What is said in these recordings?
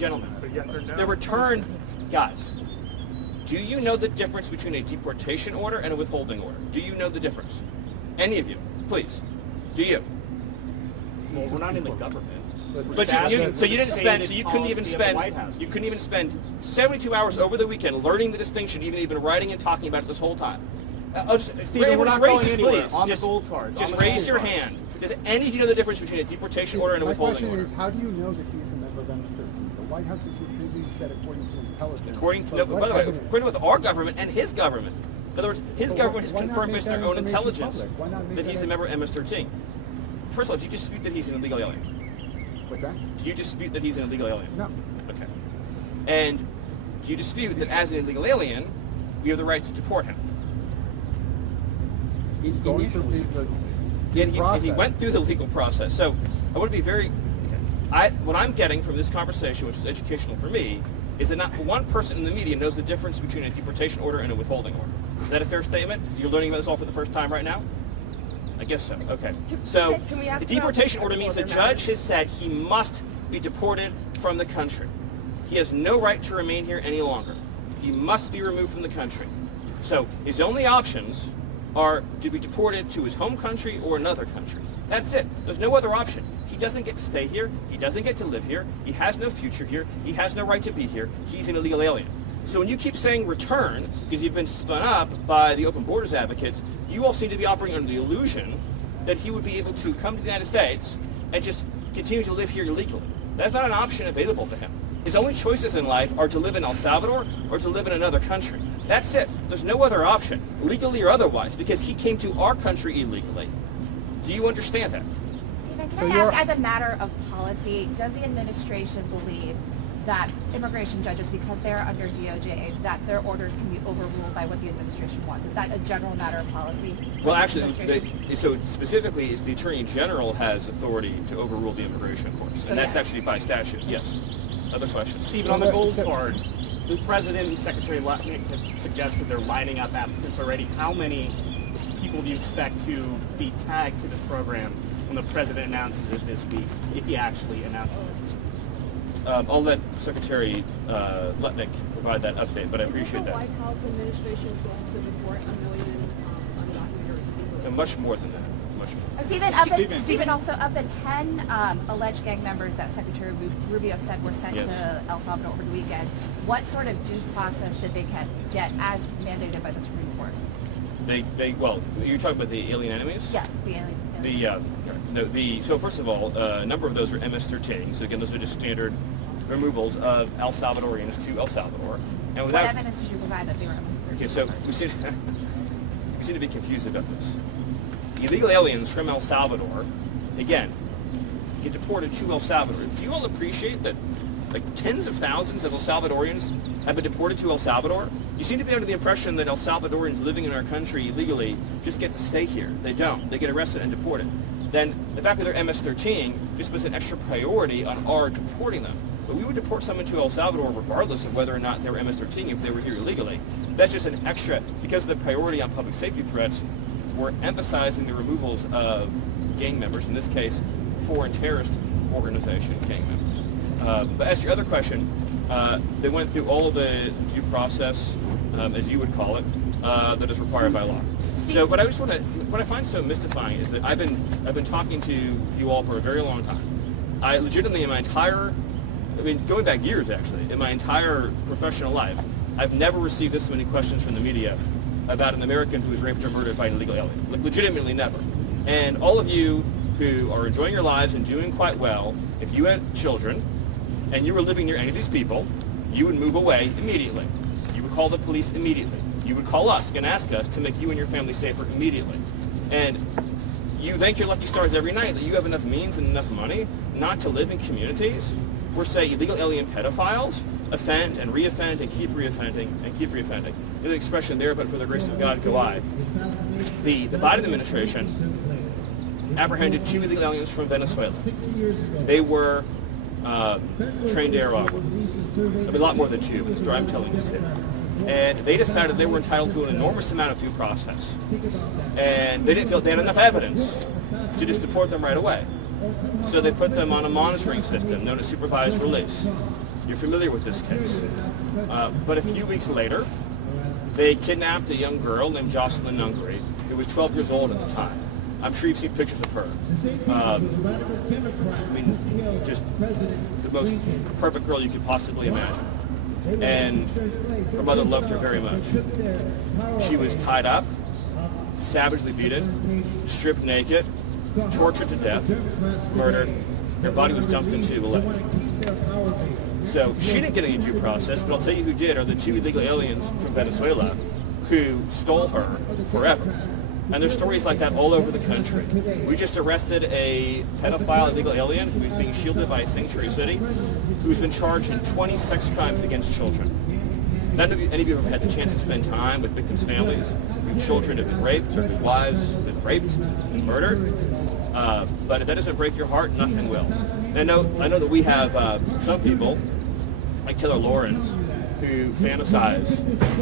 gentlemen, Yes or no? the return, guys, do you know the difference between a deportation order and a withholding order? Do you know the difference? Any of you, please. Do you? Well, we're not in the government. But you couldn't even spend 72 hours over the weekend learning the distinction, even though you've been writing and talking about it this whole time. Stephen, we're not going anywhere. On the gold cards. Just raise your hand. Does any of you know the difference between a deportation order and a withholding order? My question is, how do you know that he's a member of MS-13? The White House has repeatedly said, according to intelligence. By the way, according to our government and his government. In other words, his government has confirmed based on their own intelligence that he's a member of MS-13. First of all, do you dispute that he's an illegal alien? What's that? Do you dispute that he's an illegal alien? No. Okay. And do you dispute that as an illegal alien, we have the right to deport him? Going through he went through the legal process. So I want to be very. What I'm getting from this conversation, which is educational for me, is that not one person in the media knows the difference between a deportation order and a withholding order. Is that a fair statement? You're learning about this all for the first time right now? I guess so. Okay. So the deportation order means the judge has said he must be deported from the country. He has no right to remain here any longer. He must be removed from the country. So his only options are to be deported to his home country or another country. That's it. There's no other option. He doesn't get to stay here. He doesn't get to live here. He has no future here. He has no right to be here. He's an illegal alien. So when you keep saying return, because you've been spun up by the open borders advocates, you all seem to be operating under the illusion that he would be able to come to the United States and just continue to live here illegally. That's not an option available to him. His only choices in life are to live in El Salvador or to live in another country. That's it. There's no other option, legally or otherwise, because he came to our country illegally. Do you understand that? Stephen, can I ask, as a matter of policy, does the administration believe that immigration judges, because they're under DOJ, that their orders can be overruled by what the administration wants? Is that a general matter of policy? Well, actually, so specifically, the Attorney General has authority to overrule the immigration courts, and that's actually by statute, yes. Other questions? Stephen, on the gold card, the President and Secretary Lutnick have suggested they're lining up applicants already. How many people do you expect to be tagged to this program when the President announces it this week, if he actually announces it this week? I'll let Secretary Lutnick provide that update, but I appreciate that. The White House administration is going to deport 1 million undocumented people. Much more than that. Much more. Stephen, also of the 10 alleged gang members that Secretary Rubio said were sent to El Salvador over the weekend, what sort of due process did they get as mandated by the Supreme Court? Well, you're talking about the alien enemies? Yes, the alien. So first of all, a number of those are MS-13. So again, those are just standard removals of El Salvadorians to El Salvador. And without, what evidence did you provide that they were MS-13? Okay, so we seem to be confused about this. Illegal aliens from El Salvador, again, get deported to El Salvador. Do you all appreciate that like tens of thousands of El Salvadorians have been deported to El Salvador? You seem to be under the impression that El Salvadorians living in our country illegally just get to stay here. They don't. They get arrested and deported. Then the fact that they're MS-13 just puts an extra priority on our deporting them. But we would deport someone to El Salvador regardless of whether or not they were MS-13 if they were here illegally. That's just an extra, because of the priority on public safety threats, we're emphasizing the removals of gang members, in this case, foreign terrorist organization gang members. But as to your other question, they went through all of the due process, as you would call it, that is required by law. So what I find so mystifying is that I've been talking to you all for a very long time. I legitimately, going back years actually, in my entire professional life, I've never received this many questions from the media about an American who was raped or murdered by an illegal alien. Like, legitimately never. And all of you who are enjoying your lives and doing quite well, if you had children and you were living near any of these people, you would move away immediately. You would call the police immediately. You would call us and ask us to make you and your family safer immediately. And you thank your lucky stars every night that you have enough means and enough money not to live in communities where, say, illegal alien pedophiles offend and reoffend and keep reoffending and keep reoffending. There's an expression there, but for the grace of God go I. The Biden administration apprehended 2 illegal aliens from Venezuela. They were trained to Aragua. A lot more than 2, but the story I'm telling you is 2. And they decided they were entitled to an enormous amount of due process. And they didn't feel they had enough evidence to just deport them right away. So they put them on a monitoring system known as supervised release. You're familiar with this case. But a few weeks later, they kidnapped a young girl named Jocelyn Nungary, who was 12 years old at the time. I'm sure you've seen pictures of her. I mean, just the most perfect girl you could possibly imagine. And her mother loved her very much. She was tied up, savagely beaten, stripped naked, tortured to death, murdered. Her body was dumped into a lake. So she didn't get any due process, but I'll tell you who did are the two illegal aliens from Venezuela who stole her forever. And there's stories like that all over the country. We just arrested a pedophile illegal alien who is being shielded by Sanctuary City, who's been charged in 20 sex crimes against children. None of you, any of you have had the chance to spend time with victims' families, whose children have been raped, or whose wives have been raped and murdered. But if that doesn't break your heart, nothing will. And I know that we have some people, like Taylor Lawrence, who fantasize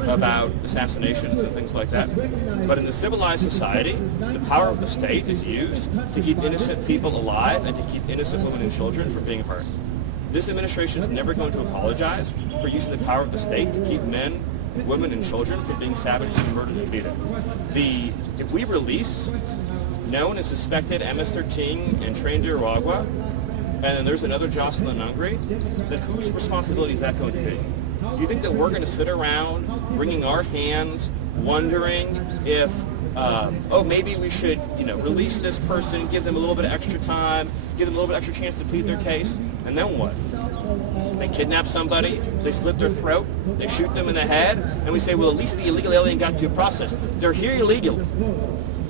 about assassinations and things like that. But in the civilized society, the power of the state is used to keep innocent people alive and to keep innocent women and children from being hurt. This administration is never going to apologize for using the power of the state to keep men, women, and children from being savagely murdered and beaten. If we release known and suspected MS-13 and trained to Aragua, and then there's another Jocelyn Nungary, then whose responsibility is that going to be? Do you think that we're going to sit around wringing our hands, wondering if, maybe we should, release this person, give them a little bit of extra time, give them a little bit extra chance to plead their case, and then what? They kidnap somebody, they slit their throat, they shoot them in the head, and we say, well, at least the illegal alien got due process. They're here illegally.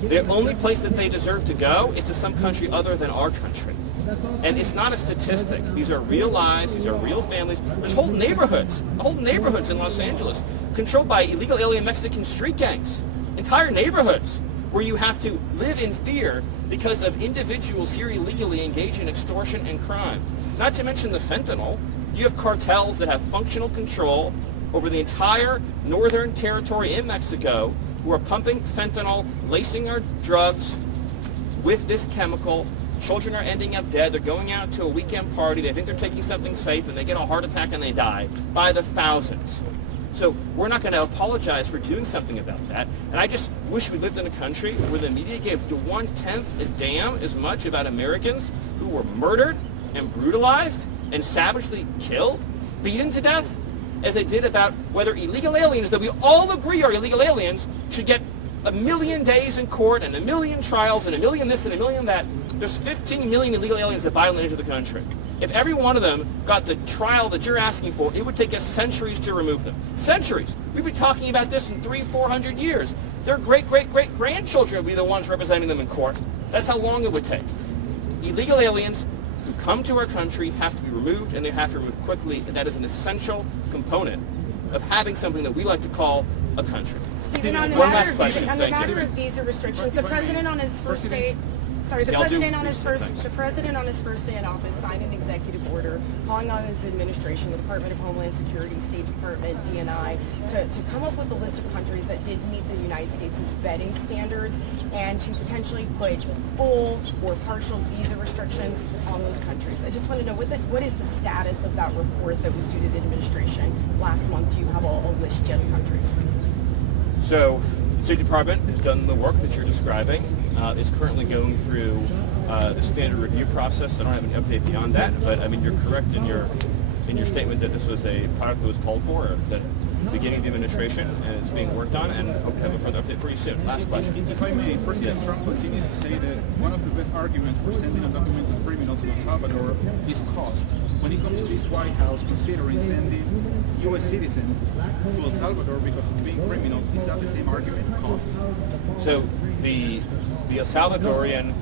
The only place that they deserve to go is to some country other than our country. And it's not a statistic. These are real lives. These are real families. There's whole neighborhoods in Los Angeles controlled by illegal alien Mexican street gangs. Entire neighborhoods where you have to live in fear because of individuals here illegally engaged in extortion and crime. Not to mention the fentanyl. You have cartels that have functional control over the entire northern territory in Mexico who are pumping fentanyl, lacing our drugs with this chemical. Children are ending up dead. They're going out to a weekend party. They think they're taking something safe, and they get a heart attack and they die by the thousands. So we're not going to apologize for doing something about that. And I just wish we lived in a country where the media gave 1/10 a damn as much about Americans who were murdered and brutalized and savagely killed, beaten to death, as they did about whether illegal aliens that we all agree are illegal aliens should get 1 million days in court and 1 million trials and 1 million this and 1 million that. There's 15 million illegal aliens that violently enter the country. If every one of them got the trial that you're asking for, it would take us centuries to remove them. Centuries. We've been talking about this in 300-400 years. Their great-great-great-grandchildren would be the ones representing them in court. That's how long it would take. Illegal aliens who come to our country have to be removed, and they have to be removed quickly, and that is an essential component of having something that we like to call a country. Stephen, on the One matter, last question. on the Thank you. matter of visa restrictions, the president on his first day, the president on his first day in office signed an executive order calling on his administration, the Department of Homeland Security, State Department, DNI, to come up with a list of countries that did meet the United States' vetting standards and to potentially put full or partial visa restrictions on those countries. I just want to know what is the status of that report that was due to the administration last month? Do you have a list yet of countries? So the State Department has done the work that you're describing. It's currently going through the standard review process. I don't have any update beyond that, but I mean you're correct in your statement that this was a product that was called for at the beginning of the administration, and it's being worked on, and hope to have a further update for you soon. Last question. If I may, President Trump continues to say that one of the best arguments for sending undocumented criminals to El Salvador is cost. When it comes to this White House considering sending U.S. citizens to El Salvador because of being criminals, is that the same argument, cost? So the El Salvadorian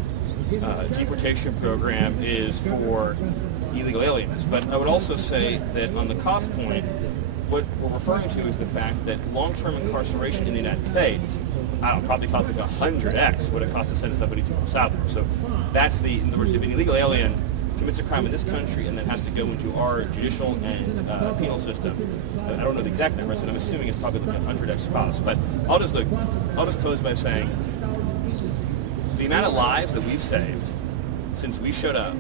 deportation program is for illegal aliens, but I would also say that on the cost point, what we're referring to is the fact that long-term incarceration in the United States, probably costs like 100x what it costs to send somebody to El Salvador. So that's in other words, if an illegal alien commits a crime in this country and then has to go into our judicial and penal system, I don't know the exact numbers, and I'm assuming it's probably like 100x cost. But I'll just close by saying the amount of lives that we've saved since we showed up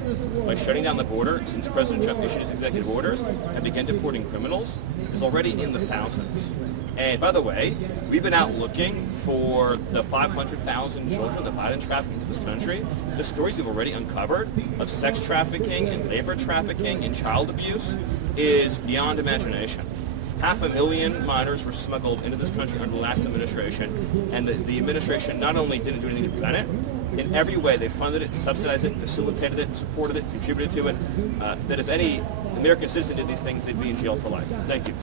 by shutting down the border, since President Trump issued his executive orders and began deporting criminals, is already in the thousands. And by the way, we've been out looking for the 500,000 children that Biden trafficked into this country. The stories we've already uncovered of sex trafficking and labor trafficking and child abuse is beyond imagination. 500,000 minors were smuggled into this country under the last administration, and the administration not only didn't do anything to prevent it, in every way they funded it, subsidized it, facilitated it, supported it, contributed to it, that if any American citizen did these things, they'd be in jail for life. Thank you.